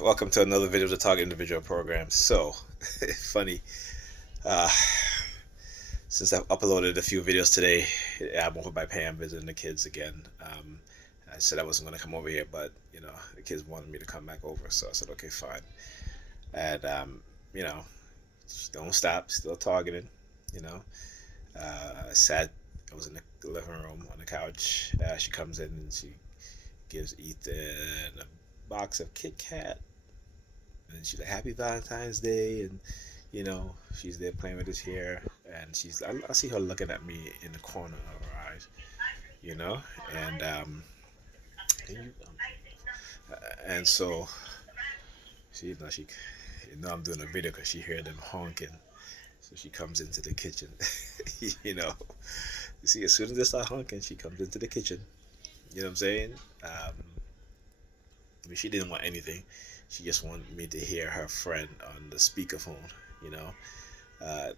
welcome to another video of the Talk Individual program. So, funny, uh, since I've uploaded a few videos today, I'm over by Pam visiting the kids again. I said I wasn't going to come over here, but the kids wanted me to come back over, so I said, okay, fine. And you know, don't stop, still targeting. You know, I was in the living room on the couch. She comes in and she gives Ethan a box of Kit Kat, and she's like, "Happy Valentine's Day," and she's there playing with his hair, and I see her looking at me in the corner of her eyes, you know, and and, you, um, and so she I'm doing a video because she heard them honking, so she comes into the kitchen, you know. You see, as soon as they start honking, she comes into the kitchen. You know what I'm saying? I mean, she didn't want anything. She just wanted me to hear her friend on the speakerphone. You know,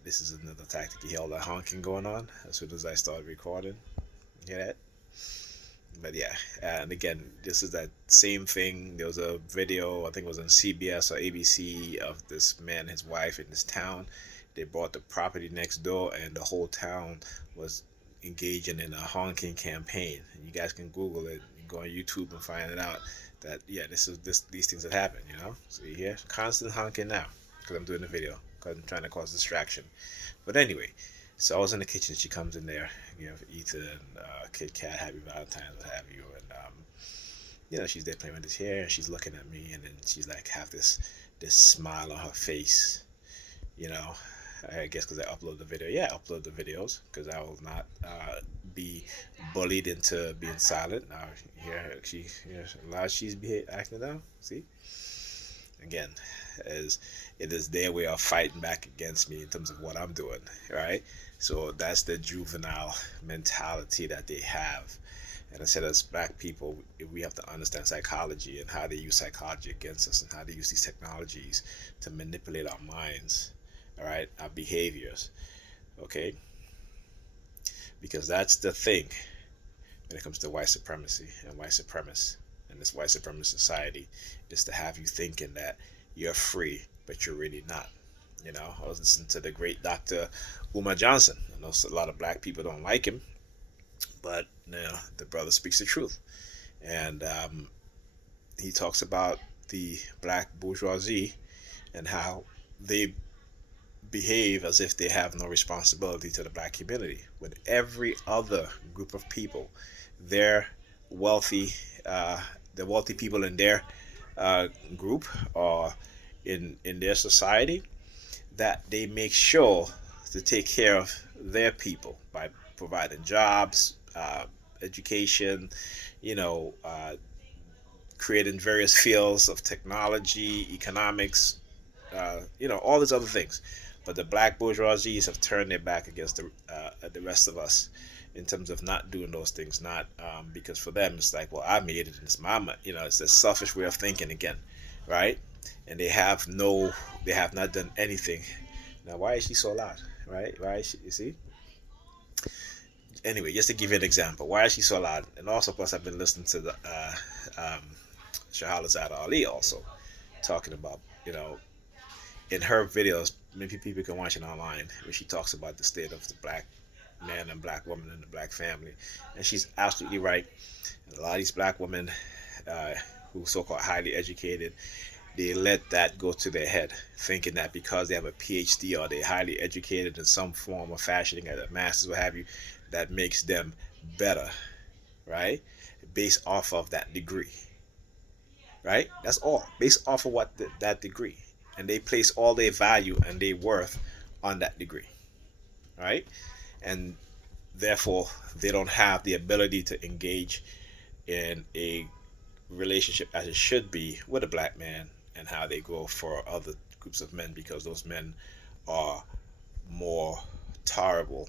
this is another tactic. You hear all that honking going on as soon as I start recording. You hear that? But yeah, and again, this is that same thing. There was a video, I think it was on CBS or ABC, of this man and his wife in this town. They bought the property next door, and the whole town was engaging in a honking campaign. And you guys can Google it, and go on YouTube and find it out. That yeah, these things that happen. So you hear constant honking now because I'm doing the video because I'm trying to cause distraction. But anyway, so I was in the kitchen. She comes in there, Ethan, Kit Kat, Happy Valentine's, what have you, and she's there playing with his hair, and she's looking at me, and then she's like have this smile on her face, you know. I guess because I upload the video. Yeah, I upload the videos because I will not be bullied into being silent. Now, now she's acting now. See, again, as it is their way of fighting back against me in terms of what I'm doing, right? So that's the juvenile mentality that they have. And I said, as black people, we have to understand psychology and how they use psychology against us and how they use these technologies to manipulate our minds, all right, our behaviors, okay? Because that's the thing when it comes to white supremacy and white supremacists and this white supremacist society, is to have you thinking that you're free, but you're really not. I was listening to the great Dr. Umar Johnson. I know a lot of black people don't like him, but the brother speaks the truth. And he talks about the black bourgeoisie and how they behave as if they have no responsibility to the black community. When every other group of people, they're wealthy, the wealthy people in their group or in their society, that they make sure to take care of their people by providing jobs, education, you know, uh, creating various fields of technology, economics, all these other things. But the black bourgeoisies have turned their back against the rest of us in terms of not doing those things. Not because for them it's like, well, I made it, and it's my money. It's a selfish way of thinking again, right? And they have not done anything. Now, why is she so loud? Right? Why is she? You see? Anyway, just to give you an example, why is she so loud? And also, plus, I've been listening to the um, Shahrazad Ali also talking about, in her videos, maybe people can watch it online, where she talks about the state of the black man and black woman and the black family. And she's absolutely right. And a lot of these black women uh, who so-called highly educated, they let that go to their head, thinking that because they have a PhD or they're highly educated in some form of fashion, at a master's, what have you, that makes them better, right? Based off of that degree, right? That's all. Based off of that degree. And they place all their value and their worth on that degree, right? And therefore, they don't have the ability to engage in a relationship as it should be with a black man, and how they go for other groups of men, because those men are more tolerable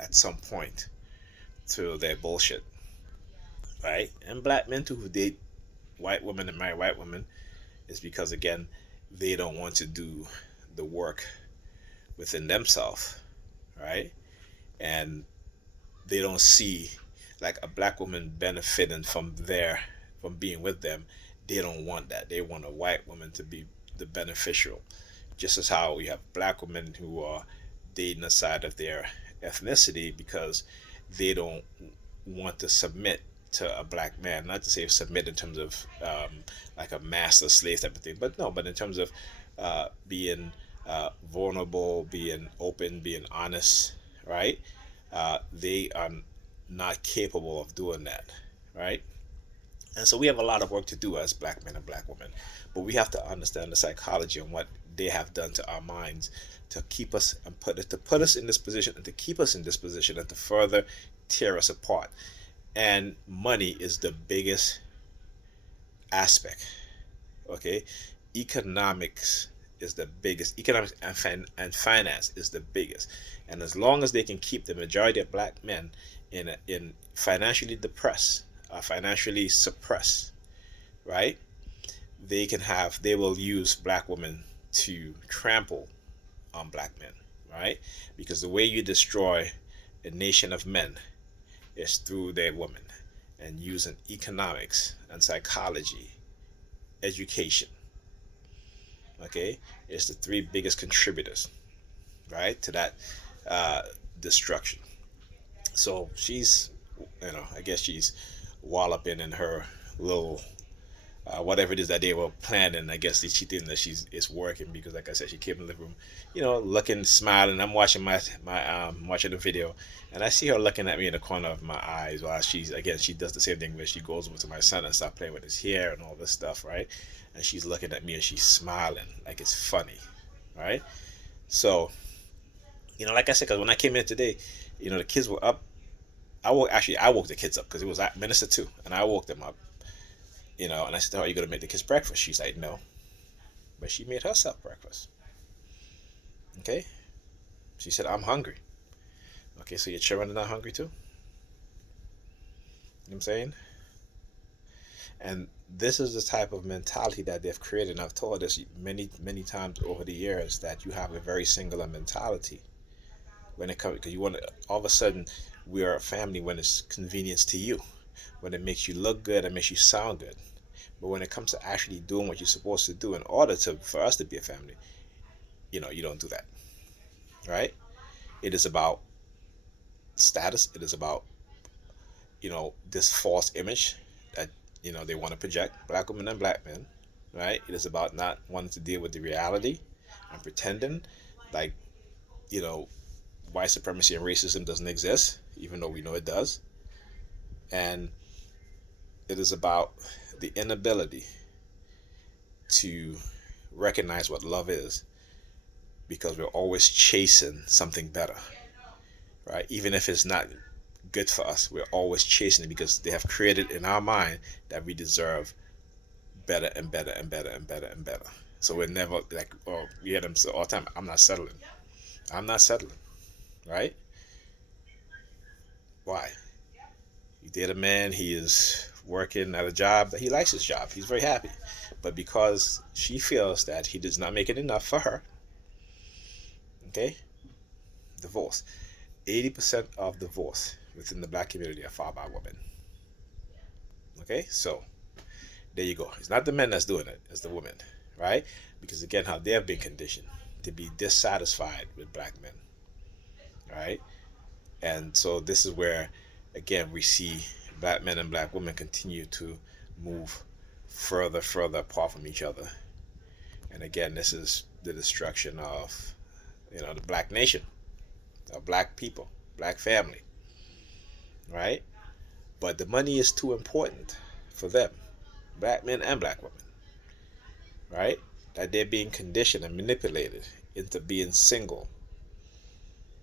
at some point to their bullshit, right? And black men too who date white women and marry white women is because, again, they don't want to do the work within themselves, right? And they don't see like a black woman benefiting from being with them. they don't want that. They want a white woman to be the beneficial, just as how we have black women who are dating aside of their ethnicity because they don't want to submit to a black man. Not to say submit in terms of like a master slave type of thing, but no, but in terms of being vulnerable, being open, being honest, right? They are not capable of doing that, right? And so we have a lot of work to do as black men and black women, but we have to understand the psychology and what they have done to our minds to keep us and put us in this position and to keep us in this position and to further tear us apart. And money is the biggest aspect. Okay, economics is the biggest. Economics and finance is the biggest. And as long as they can keep the majority of black men in financially depressed, financially suppressed, right? They will use black women to trample on black men, right? Because the way you destroy a nation of men is through their women and using economics and psychology, education. Okay, it's the three biggest contributors, right, to that uh, destruction. So she's, I guess she's walloping in her little whatever it is that they were planning. I guess she thinks that she's it's working because, like I said, she came in the living room, looking, smiling. I'm watching watching the video, and I see her looking at me in the corner of my eyes while she does the same thing where she goes over to my son and start playing with his hair and all this stuff, right? And she's looking at me and she's smiling like it's funny, right? So, like I said, because when I came in today, the kids were up. I woke the kids up because it was at minister too, and I woke them up. And I said to her, "Are you gonna make the kids breakfast?" She's like, "No," but she made herself breakfast. Okay, she said, "I'm hungry." Okay, so your children are not hungry too. You know what I'm saying? And this is the type of mentality that they've created. And I've told this many, many times over the years that you have a very singular mentality when it comes, because you want to, all of a sudden, we are a family when it's convenience to you, when it makes you look good and makes you sound good. But when it comes to actually doing what you're supposed to do in order for us to be a family, you don't do that, right? It is about status. It is about, this false image that, they want to project, black women and black men, right? It is about not wanting to deal with the reality and pretending like, you know, white supremacy and racism doesn't exist, even though we know it does. And it is about the inability to recognize what love is because we're always chasing something better, right? Even if it's not good for us, we're always chasing it because they have created in our mind that we deserve better and better and better and better and better. So we're never like, oh, we hear them say all the time, I'm not settling. I'm not settling, right? Why? You date a man, he is working at a job that he likes his job. He's very happy. But because she feels that he does not make it enough for her, okay, divorce. 80% of divorce within the black community are filed by women. Okay, so there you go. It's not the men that's doing it, it's the women, right? Because again, how they have been conditioned to be dissatisfied with black men, right? And so this is where, again, we see black men and black women continue to move further apart from each other. And again, this is the destruction of, the black nation, of black people, black family, right? But the money is too important for them, black men and black women, right? That they're being conditioned and manipulated into being single,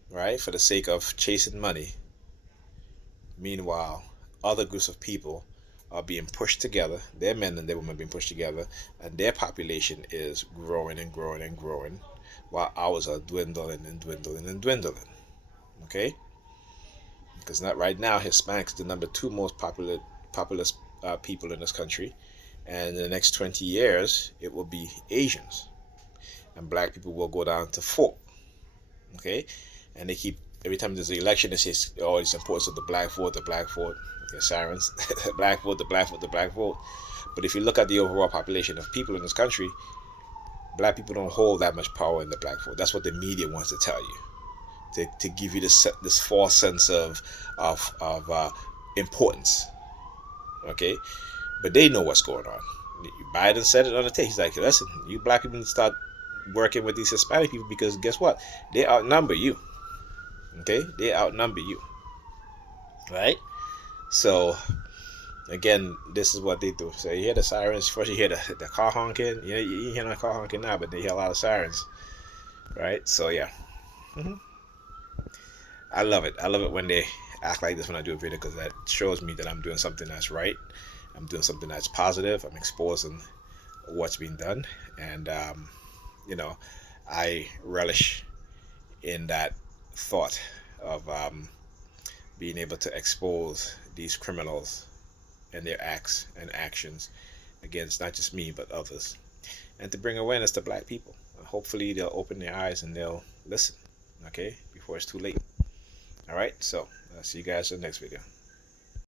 right? For the sake of chasing money. Meanwhile, other groups of people are being pushed together, their men and their women are being pushed together, and their population is growing and growing and growing, while ours are dwindling and dwindling and dwindling. Okay? Because not right now, Hispanics are the number two most populous people in this country, and in the next 20 years, it will be Asians, and black people will go down to 4. Okay? And they keep, every time there's an election, they say, oh, it's important, so the black vote, the black vote. Okay, sirens. The black vote, the black vote, the black vote. But if you look at the overall population of people in this country, black people don't hold that much power in the black vote. That's what the media wants to tell you, to give you this false sense of importance. Okay, but they know what's going on. Biden said it on the tape. He's like, listen, you black people need to start working with these Hispanic people, because guess what? They outnumber you. Okay, they outnumber you, right? So again, this is what they do. So you hear the sirens first. You hear the car honking. You hear the car honking now, but they hear a lot of sirens, right? So yeah, hmm I love it. I love it when they act like this when I do a video, because that shows me that I'm doing something that's right. I'm doing something that's positive. I'm exposing what's being done, and you know, I relish in that thought of being able to expose these criminals and their acts and actions against not just me but others, and to bring awareness to black people. Hopefully they'll open their eyes and they'll listen, okay, before it's too late. All right, so I'll see you guys in the next video.